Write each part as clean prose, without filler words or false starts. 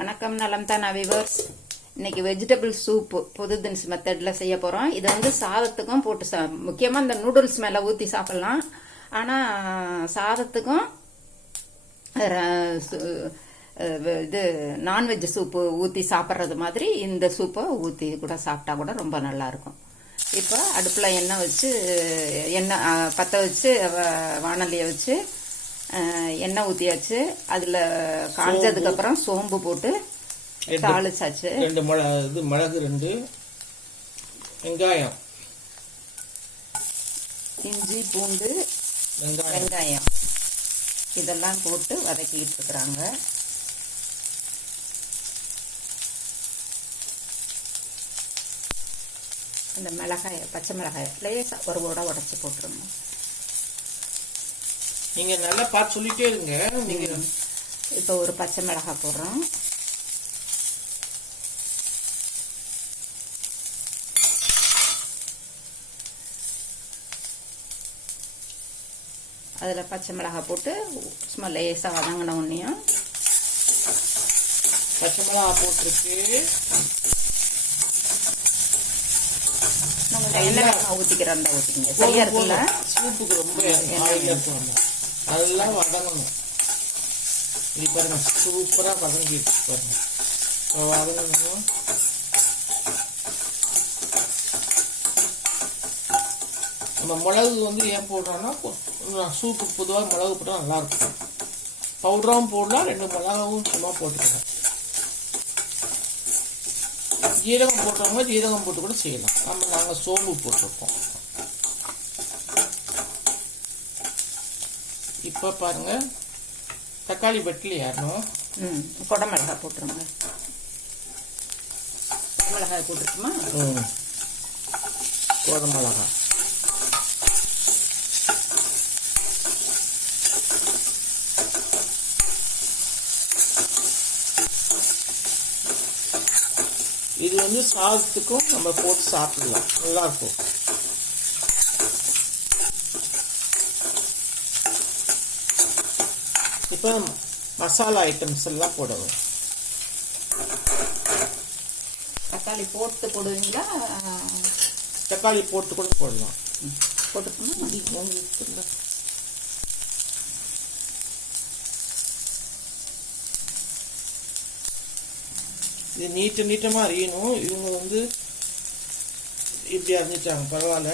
வணக்கம் நலம் தான் விவர்ஸ். இன்னைக்கு வெஜிடபிள் சூப் புது தின்ஸ் மெத்தடில் செய்ய போகிறோம். இதை வந்து சாதத்துக்கும் போட்டு முக்கியமாக இந்த நூடுல்ஸ் மேலே ஊற்றி சாப்பிட்லாம். ஆனால் சாதத்துக்கும் இது நான்வெஜ் சூப்பு ஊற்றி சாப்பிட்றது மாதிரி இந்த சூப்பை ஊற்றி கூட சாப்பிட்டா கூட ரொம்ப நல்லாயிருக்கும். இப்போ அடுப்பில் எண்ணெய் வச்சு பற்ற வச்சு வானலியை வச்சு எண்ணெய் ஊற்றியாச்சு. அதில் காஞ்சதுக்கப்புறம் சோம்பு போட்டு தாளிச்சாச்சு. 2 மிளகு, 2 வெங்காயம், இஞ்சி பூண்டு வெங்காயம் இதெல்லாம் போட்டு வதக்கிட்டு இருக்கிறாங்க. அந்த பச்சை மிளகாயை லேசாக ஒரு கூட உடச்சி போட்டுருங்க. நீங்க நல்லா பார்த்து சொல்லிட்டே இருங்க. நீங்க இப்போ ஒரு பச்சை மிளகாய் போடுறோம். அதில் பச்சை மிளகாய் போட்டு சும்மா லேசாக வதங்கின உடனேயும் பச்சை மிளகாய் போட்டுருக்கு. நம்ம எண்ணெய் ஊற்றிக்கிறோம் தான் ஊற்றிக்கிங்க. சரியா இருக்குல்ல? சூப்புக்கு ரொம்ப இருக்கும். அதெல்லாம் வதங்கணும். இது பாருங்க சூப்பரா வதங்கிட்டு பாருங்க. வதங்கணும். நம்ம மிளகு வந்து ஏன் போடுறோம்னா சூப்பு பொதுவாக மிளகு போட்டால் நல்லா இருக்கும். பவுடராகவும் போடலாம், 2 மிளகாவும் சும்மா போட்டுக்கலாம். ஜீரகம் போட்டவங்க ஜீரகம் போட்டு கூட செய்யலாம். நாங்கள் சோம்பு போட்டிருக்கோம். இப்போ பாருங்க தக்காளி வெட்டில் ஏறணும். கொடை மிளகாய் போட்டுருங்க. மிளகாய் போட்டுருக்குமா? கொடை மிளகாய் இது வந்து சாதத்துக்கும் நம்ம போட்டு சாப்பிடலாம், நல்லா இருக்கும். இப்போ மசாலா ஐட்டம்ஸ் எல்லாம் போடணும். தக்காளி போட்டு போடுவீங்களா? தக்காளி போட்டு கூட போடலாம். போட்டுக்கணும். இது நீட்டமாக அறியணும். இவங்க வந்து இப்படி அறிஞ்சிட்டாங்க, பரவாயில்ல.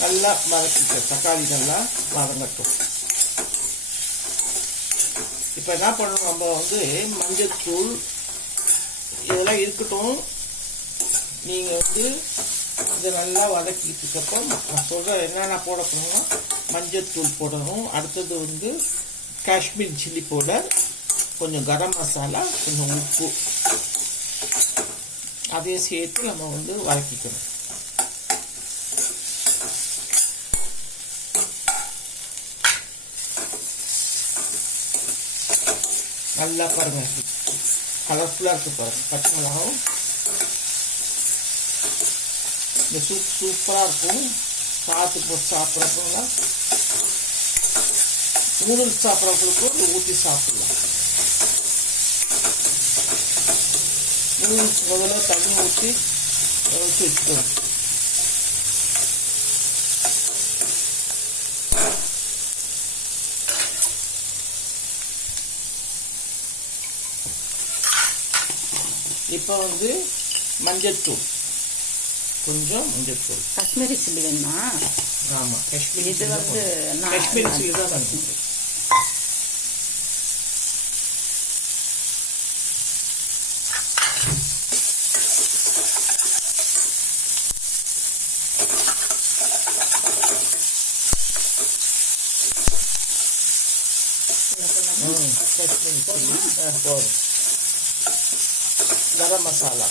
நல்லா வதக்கிட்டு தக்காளி நல்லா வதங்கட்டும். இப்போ என்ன பண்ணணும், நம்ம வந்து மஞ்சத்தூள் இதெல்லாம் இருக்கட்டும். நீங்கள் வந்து இதை நல்லா வதக்கிட்டுக்கப்புறம் நான் சொல்கிறேன் என்னென்ன போட போகணும்னா மஞ்சத்தூள் போடணும். அடுத்தது வந்து காஷ்மீர் சில்லி பவுடர், கொஞ்சம் கரம் மசாலா, கொஞ்சம் உப்பு, அதையும் சேர்த்து நம்ம வந்து வதக்கிக்கணும். நல்லா பாருங்க, கலர்ஃபுல்லாக இருக்கு பாருங்க. பச்சை மிளகாவும் இந்த சூப் சூப்பராக இருக்கும். சாத்துக்கு போட்டு சாப்பிட்றப்பெல்லாம் நூடுல்ஸ் சாப்பிட்றவங்களுக்கும் ஊற்றி சாப்பிடலாம். நூடுல்ஸ் முதல்ல தண்ணி ஊற்றி வச்சுக்கணும். இப்போ வந்து மஞ்சத்தூள், கொஞ்சம் மஞ்சத்தூள். காஷ்மீரி சில்லி வேணுமா? ஆமாம், காஷ்மீரி. இது வந்து காஷ்மீரி சில்லி தான் வேணும். காஷ்மீரி சில்லி போதும். गरम मसाला,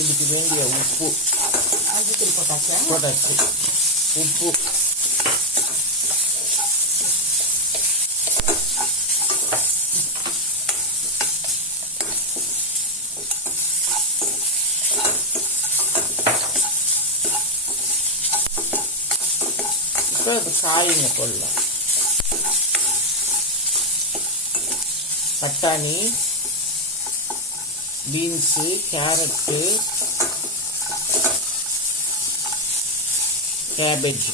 இதுக்கு வேண்டிய உப்பு மஞ்சத்தூள் போட்டாச்சு. உப்பு இப்போ அது காய்ங்க போடலாம். பட்டாணி, பீன்ஸு, கேரட்டு, கேபேஜ்,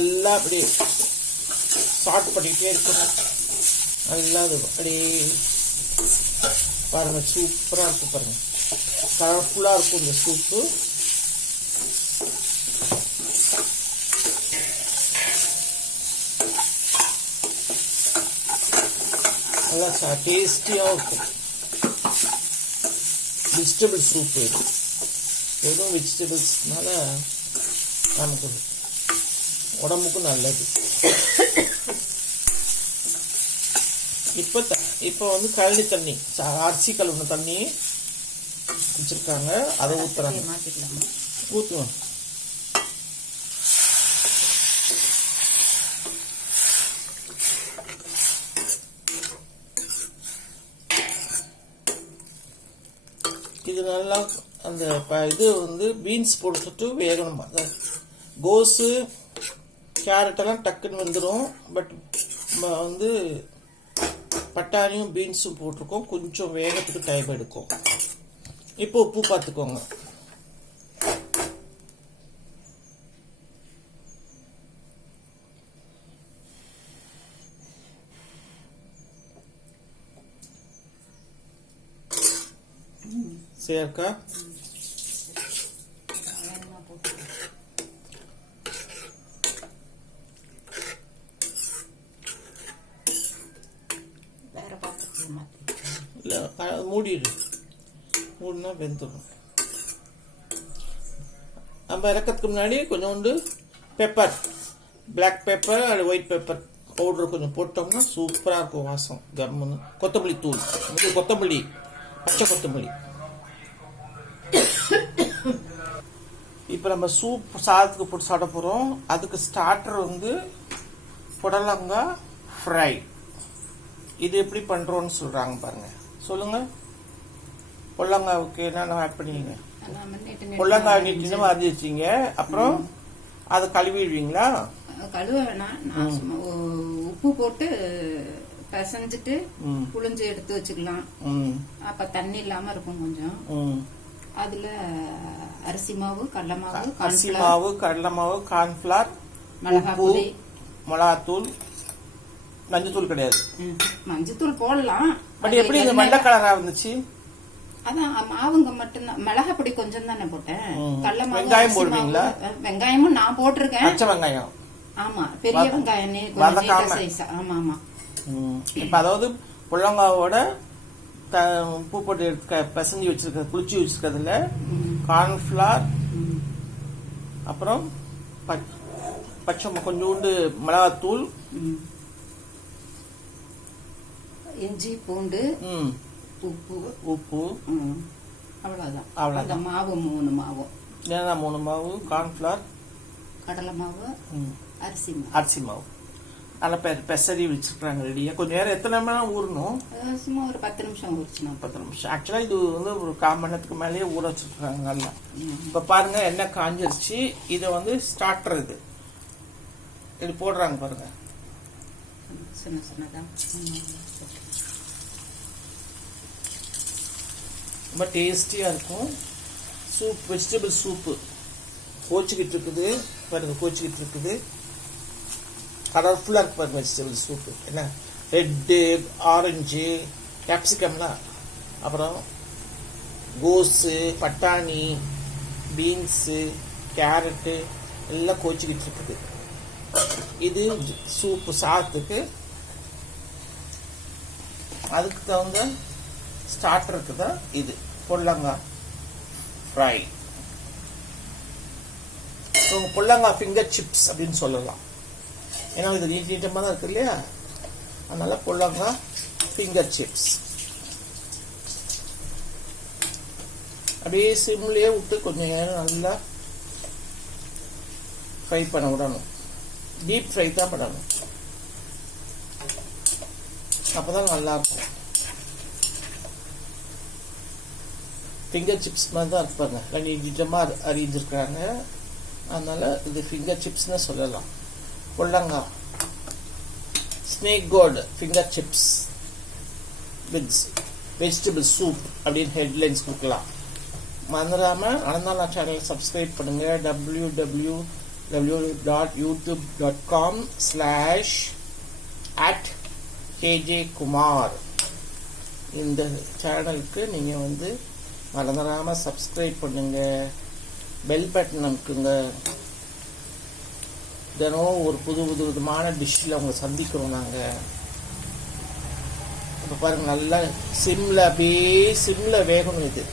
நல்லா அப்படியே சாட் பண்ணிகிட்டே இருக்கணும். நல்லா அது அப்படியே பாருங்கள், சூப்பராக இருக்கும் பாருங்கள், கலர்ஃபுல்லாக இருக்கும் இந்த சூப்பு. நல்லா டேஸ்டியாக இருக்கும். வெஜிடபிள் சூப்பு இது, வெறும் வெஜிடபிள்ஸ்னால நமக்கு உடம்புக்கும் நல்லது. இப்போ வந்து கழனி தண்ணி, அரிசி கழுவுன தண்ணி வச்சிருக்காங்க, அதை ஊத்துறாங்க. ஊற்றுவோம். இது நல்லா அந்த இது வந்து பீன்ஸ் போட்டுட்டு வேகணும். அந்த கோஸு கேரட்டெல்லாம் டக்குன்னு வந்துடும். பட் வந்து பட்டாணியும் பீன்ஸும் போட்டிருக்கோம், கொஞ்சம் வேகத்துக்கு டைம் எடுக்கும். இப்போ உப்பு பார்த்துக்கோங்க. சரிக்கா, இல்லை மூடிடு, மூடினா வெந்துடும். நம்ம இறக்கிறதுக்கு முன்னாடி கொஞ்சோண்டு பெப்பர், பிளாக் பெப்பர் அது ஒயிட் பெப்பர் பவுடர் கொஞ்சம் போட்டோம்னா சூப்பராக இருக்கும் வாசம், கம்முன்னு. கொத்தமல்லி தூள், இது கொத்தமல்லி, பச்சை கொத்தமல்லி. இப்போ நம்ம சூப் சாதத்துக்கு போட்டு சாப்பிட போகிறோம். அதுக்கு ஸ்டார்டர் வந்து புடலங்காய் ஃப்ரை. இது எப்படி பண்ணுறோன்னு சொல்கிறாங்க பாருங்கள். சொல்லுங்கள். புடலங்காவுக்கு என்னென்ன ஆட் பண்ணுவீங்க? புடலங்காய் நீட்டின்னு வாங்கி வச்சிங்க, அப்புறம் அதை கழுவிடுவீங்களா? கழுவ வேணாம், நான் சும்மா உப்பு போட்டு பிசைஞ்சிட்டு புளிஞ்சு எடுத்து வச்சுக்கலாம். அப்ப தண்ணி இல்லாம இருக்கும் கொஞ்சம். அதுல அரிசி மாவு, கடலை மாவு, கார்ன்ஃபிளவர், மிளகாத்தூள், மிளகாத்தூள், மஞ்சத்தூள் கிடையாது. மஞ்சத்தூள் போடலாம். பட் எப்படி இந்த வெள்ளை கலரா வந்துச்சு? அதான் மாவுங்க மட்டும்தான். மிளகா பொடி கொஞ்சம் தானே போட்டேன். கடலை மாவு, வெங்காயம் போடுவீங்களா? வெங்காயமும் நான் போட்டிருக்கேன். பச்சை வெங்காயம். ஆமா, பெரிய வெங்காயம் சைஸ். ஆமா ஆமா. இப்ப அதாவது புடலங்காவோட உப்பு போட்டு பிசைஞ்சு வச்சிருக்க, புளிச்சு வச்சிருக்கிறதுல கார்ன்ஃபிளவர், அப்புறம் பச்சை கொஞ்சோண்டு மிளகாத்தூள், இஞ்சி பூண்டு, உப்பு, அவ்வளவுதான். மாவு 3 மாவு. ஏன்னா 3 மாவு, கார்ன்ஃபிளவர், கடலை மாவு, அரிசி மாவு நல்லா பெசரி வச்சிருக்காங்க ரெடியா. கொஞ்சம் நேரம் எத்தனை நேரம் ஊறணும்? சும்மா ஒரு 10 நிமிஷம் ஊறிச்சுனா. 10 நிமிஷம். ஆக்சுவலா இது வந்து ஒரு 1/4 மணி நேரத்துக்கு மேலேயே ஊற வச்சிருக்காங்க நல்லா. இப்ப பாருங்க, எண்ணெய் காஞ்சிருச்சு. இதை வந்து ஸ்டார்டர் இது போடுறாங்க பாருங்க. சின்ன சின்னதா ரொம்ப டேஸ்டியா இருக்கும். சூப், வெஜிடபிள் சூப்பு கோச்சிக்கிட்டு இருக்குது பாருங்க, கோச்சிக்கிட்டு இருக்குது. கலர்ஃபுல்லாக இருக்கு பாருங்க வெஜிடபிள் சூப்பு. என்ன ரெட்டு, ஆரஞ்சு, கேப்சிகம்லாம், அப்புறம் கோஸு, பட்டாணி, பீன்ஸு, கேரட்டு எல்லாம் கோச்சிக்கிட்டு இருக்குது. இது சூப்பு சாதத்துக்கு அதுக்கு தகுந்த ஸ்டார்டருக்கு தான் இது பொல்லங்காய் ஃப்ரை. பொல்லங்காய் ஃபிங்கர் சிப்ஸ் அப்படின்னு சொல்லலாம். ஏன்னா இது நீட்டமாக தான் இருக்கு இல்லையா, அதனால பொல்லங்காய் ஃபிங்கர் சிப்ஸ். அப்படியே சிம்லேயே விட்டு கொஞ்சம் நேரம் நல்லா ஃப்ரை பண்ண விடணும். டீப் ஃப்ரை தான் பண்ணணும், அப்போதான் நல்லா இருக்கும். ஃபிங்கர் சிப்ஸ் மாதிரி தான் இருப்பாங்க, நீட்டமாக அறிஞ்சிருக்கிறாங்க, அதனால இது ஃபிங்கர் சிப்ஸ்ன்னு சொல்லலாம். பொல்லங்காய் snake gourd finger chips with vegetable soup அப்படின்னு ஹெட்லைன்ஸ் கொடுக்கலாம். மறந்துடாம அனந்தாலா சேனல் சப்ஸ்கிரைப் பண்ணுங்க. www.youtube.com/@kjkumar இந்த சேனலுக்கு நீங்க வந்து மறந்துடாம சப்ஸ்கிரைப் பண்ணுங்க. பெல் பட்டன் அமுக்குங்க. தினம் ஒரு புது விதமான டிஷ்ஷில் அவங்க சந்திக்கிறோம் நாங்கள். இப்போ பாருங்க, நல்லா சிம்மில் அப்படியே சிம்மில் வேகணும். இது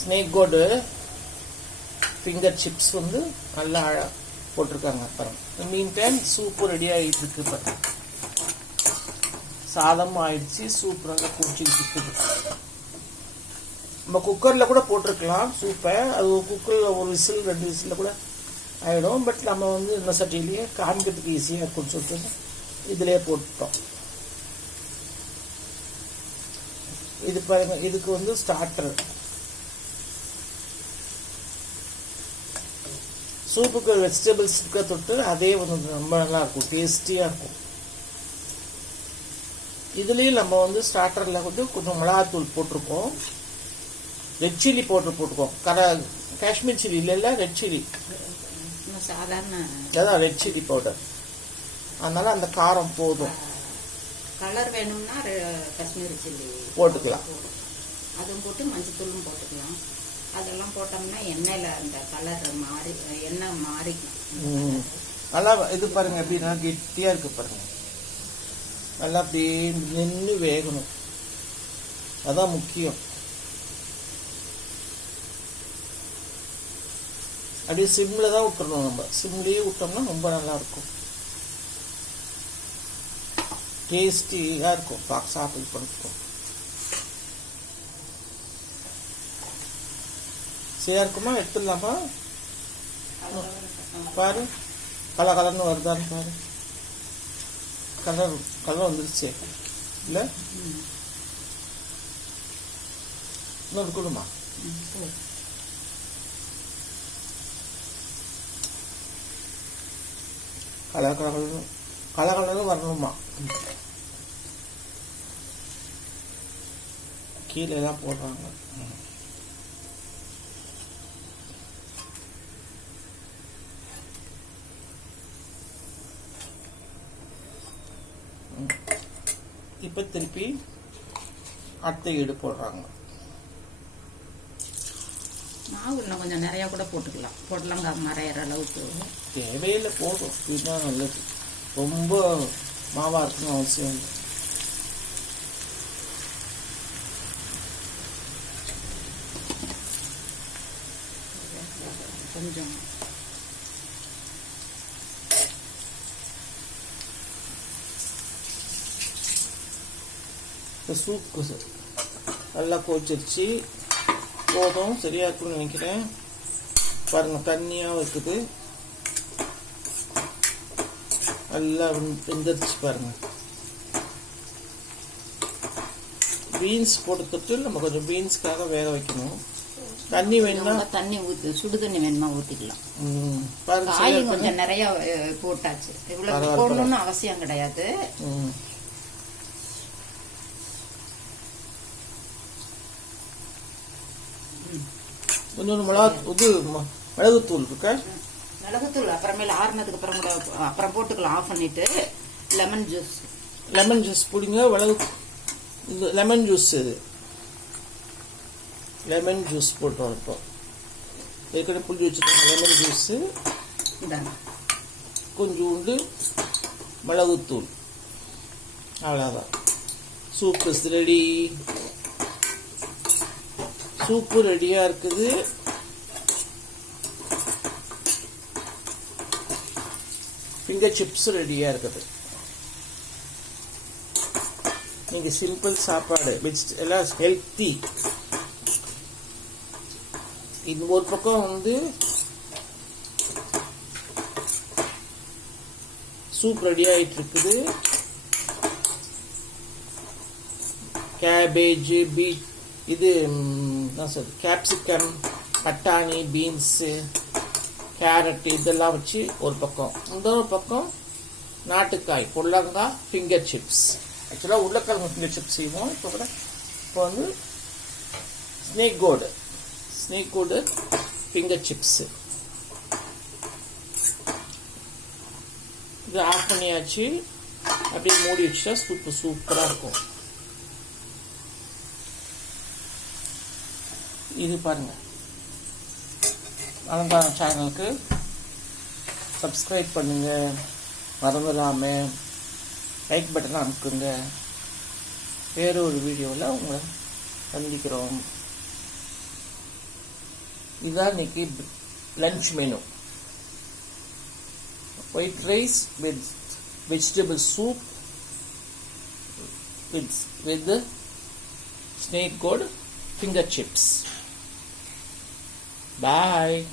ஸ்னேக் கோடு ஃபிங்கர் சிப்ஸ் வந்து நல்லா போட்டிருக்காங்க பாருங்க. மீன் டைம் சூப்பு ரெடி ஆகிட்டு இருக்கு. பாருங்க, சாதம் ஆயிடுச்சு, சூப் நல்லா குடிச்சிட்டு இருக்குது. நம்ம குக்கரில் கூட போட்டிருக்கலாம் சூப்பை. அது குக்கரில் ஒரு விசில் 2 விசிலில் கூட ஆகிடும். பட் நம்ம வந்து இந்த சட்டியிலேயே காமிக்கிறதுக்கு ஈஸியாக இருக்கும்னு சொல்லிட்டு இதிலே போட்டோம். இது பாருங்க, இதுக்கு வந்து ஸ்டார்டர். சூப்புக்கு வெஜிடபிள்ஸ் இருக்க தொட்டு அதே வந்து ரொம்ப நல்லா இருக்கும், டேஸ்டியாக இருக்கும். இதுலேயும் நம்ம வந்து ஸ்டார்டரில் வந்து கொஞ்சம் மிளகாத்தூள் போட்டிருக்கோம், ரெட் சில்லி பவுடர் போட்டுக்கோம். காஷ்மீர் சில்லி இல்லைல்ல, ரெட் சில்லி சாதாரண அதான் ரெட் சில்லி பவுடர். அதனால அந்த காரம் போதும். கலர் வேணும்னா காஷ்மீரி சில்லி போட்டுக்கலாம். அதுவும் போட்டு மஞ்சத்தூளும் போட்டுக்கலாம். அதெல்லாம் போட்டோம்னா எண்ணெயில் அந்த கலர் மாறி எண்ணெய் மாறிக்கும். நல்லா இது பாருங்க, எப்படின்னா கெட்டியாக இருக்கு பாருங்க. நல்லா அப்படியே நின்று வேகணும், அதான் முக்கியம். அப்படியே சிம்மில் தான் விட்டுறணும். நம்ம சிம்லேயே விட்டோம்னா ரொம்ப நல்லா இருக்கும், டேஸ்டியாக இருக்கும். சாப்பிட்டு பண்ணிருக்கோம். சரியா இருக்குமா? எடுத்துடலாமா? பாரு, கலர்னு வருதான்னு பாரு. கலர் வந்துருச்சு இல்லை? இன்னும் இருக்கணுமா? கலர் வரணுமா? கீழே தான் போடுறாங்க. இப்போ திருப்பி அடுத்த ஈடு போடுறாங்க. மாவு இன்னும் கொஞ்சம் நிறையா கூட போட்டுக்கலாம், பொடலங்காய் மறையிற அளவுக்கு. தேவையில்லை, போதும். இதுதான் நல்லது, ரொம்ப மாவா இருக்கணும் அவசியம் இல்லை. கொஞ்சம் சூப்பு நல்லா கொதிச்சிருச்சு, போதும், சரியா இருக்குன்னு நினைக்கிறேன். பாருங்க, தண்ணியாக இருக்குது, நல்லா வெந்துருச்சு பாருங்க. பீன்ஸ் போட்டு நம்ம கொஞ்சம் பீன்ஸ்க்காக வேக வைக்கணும். தண்ணி வேணும்னா தண்ணி ஊத்து, சுடு தண்ணி வேணுமா ஊத்திக்கலாம். பாருங்க, கொஞ்சம் நிறைய போட்டாச்சு, இவ்வளவு போடணும்னு அவசியம் கிடையாது. கொஞ்சம் மிளகுத்தூள் இருக்க, மிளகுத்தூள் அப்புறமேல ஆறுனதுக்கு அப்புறம் கூட அப்புறம் போட்டுக்கலாம். ஆஃப் பண்ணிட்டு லெமன் ஜூஸ் பிடிங்க. இது லெமன் ஜூஸ், இது லெமன் ஜூஸ் போட்டோம். இப்போ ஏற்கனவே புளி வச்சுருக்காங்க. லெமன் ஜூஸு, கொஞ்சோண்டு மிளகுத்தூள், அவ்வளோதான். Soup is ready. சூப்பு ரெடியாக இருக்குது. ஃபிங்கர் சிப்ஸ் ரெடியாக இருக்குது. நீங்கள் சிம்பிள் சாப்பாடு எல்லாம் ஹெல்த்தி. இது ஒரு பக்கம் வந்து சூப் ரெடி ஆகிட்டு இருக்குது. கேபேஜ், இது கேப்சிகம், பட்டாணி, பீன்ஸு, கேரட் இதெல்லாம் வச்சு ஒரு பக்கம். இன்னொரு பக்கம் நாட்டுக்காய், புடலங்காய் ஃபிங்கர் சிப்ஸ். ஆக்சுவலாக உருளைக்கிழங்கு ஃபிங்கர் சிப்ஸ் செய்வோம். இப்போ வந்து ஸ்னேக் கோடு ஃபிங்கர் சிப்ஸு. இது ஆஃப் பண்ணியாச்சு. அப்படியே மூடி வச்சுட்டா சூப்பராக இருக்கும். இது பாருங்கள். அலங்காரம் சேனலுக்கு சப்ஸ்கிரைப் பண்ணுங்கள். மறந்துடாமல் லைக் பட்டனை அமுக்குங்க. வேறு ஒரு வீடியோவில் உங்களை சந்திக்கிறோம். இதுதான் இன்னைக்கு lunch menu. White rice with vegetable soup with snake gourd finger chips. Bye.